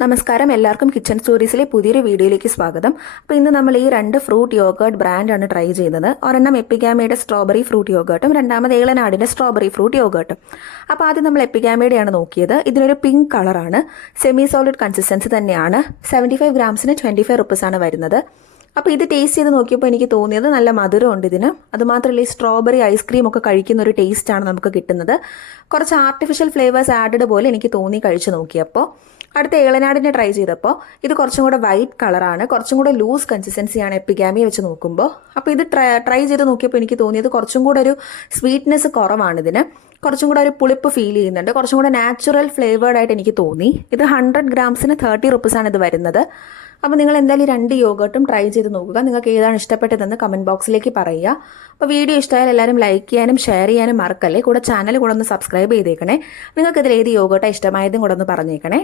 നമസ്കാരം. എല്ലാവർക്കും കിച്ചൺ സ്റ്റോറീസിലെ പുതിയൊരു വീഡിയോയിലേക്ക് സ്വാഗതം. അപ്പോൾ ഇന്ന് നമ്മൾ ഈ രണ്ട് ഫ്രൂട്ട് യോഗേർട്ട് ബ്രാൻഡാണ് ട്രൈ ചെയ്യുന്നത്. ഒരെണ്ണം എപ്പിഗാമയുടെ സ്ട്രോബെറി ഫ്രൂട്ട് യോഗേർട്ടും രണ്ടാമത് ഏളനാടിന്റെ സ്ട്രോബെറി ഫ്രൂട്ട് യോഗേർട്ടും. അപ്പോൾ ആദ്യം നമ്മൾ എപ്പിഗാമയുടെയാണ് നോക്കിയത്. ഇതിനൊരു പിങ്ക് കളറാണ് സെമി സോളിഡ് കൺസിസ്റ്റൻസി തന്നെയാണ്. സെവന്റി ഫൈവ് ഗ്രാംസിന് ട്വന്റി ഫൈവ് റുപ്പീസാണ് വരുന്നത്. അപ്പോൾ ഇത് ടേസ്റ്റ് ചെയ്ത് നോക്കിയപ്പോൾ എനിക്ക് തോന്നിയത് നല്ല മധുരമുണ്ട് ഇതിന്. അതുമാത്രമല്ല ഈ സ്ട്രോബെറി ഐസ്ക്രീം ഒക്കെ കഴിക്കുന്ന ഒരു ടേസ്റ്റാണ് നമുക്ക് കിട്ടുന്നത്. കുറച്ച് ആർട്ടിഫിഷ്യൽ ഫ്ലേവേഴ്സ് ആഡഡ് പോലെ എനിക്ക് തോന്നി കഴിച്ചു നോക്കിയപ്പോൾ അടുത്ത ഏളനാടിനെ ട്രൈ ചെയ്തപ്പോൾ ഇത് കുറച്ചും കൂടെ വൈറ്റ് കളറാണ് കുറച്ചും കൂടെ ലൂസ് കൺസിസ്റ്റൻസിയാണ് എപ്പിഗാമി വെച്ച് നോക്കുമ്പോൾ അപ്പോൾ ഇത് ട്രൈ ട്രൈ ചെയ്ത് നോക്കിയപ്പോൾ എനിക്ക് തോന്നിയത് കുറച്ചും കൂടെ ഒരു സ്വീറ്റ്നെസ് കുറവാണ് ഇതിന്. കുറച്ചും കൂടെ ഒരു പുളിപ്പ് ഫീൽ ചെയ്യുന്നുണ്ട്. കുറച്ചും കൂടെ നാച്ചുറൽ ഫ്ലേവേർഡ് ആയിട്ട് എനിക്ക് തോന്നി. ഇത് ഹൺഡ്രഡ് ഗ്രാംസിന് തേർട്ടി റുപ്പീസാണ് ഇത് വരുന്നത്. അപ്പോൾ നിങ്ങൾ എന്തായാലും രണ്ട് യോഗട്ടും ട്രൈ ചെയ്ത് നോക്കുക. നിങ്ങൾക്ക് ഏതാണ് ഇഷ്ടപ്പെട്ടതെന്ന് കമന്റ് ബോക്സിലേക്ക് പറയുക. അപ്പോൾ വീഡിയോ ഇഷ്ടമായാൽ എല്ലാവരും ലൈക്ക് ചെയ്യാനും ഷെയർ ചെയ്യാനും മറക്കല്ലേ? കൂടെ ചാനൽ കൂടെ ഒന്ന് സബ്സ്ക്രൈബ് ചെയ്തേക്കണേ. നിങ്ങൾക്കിതിൽ ഏത് യോഗട്ടാണ് ഇഷ്ടമായതും കൂടെ ഒന്ന് പറഞ്ഞേക്കണേ.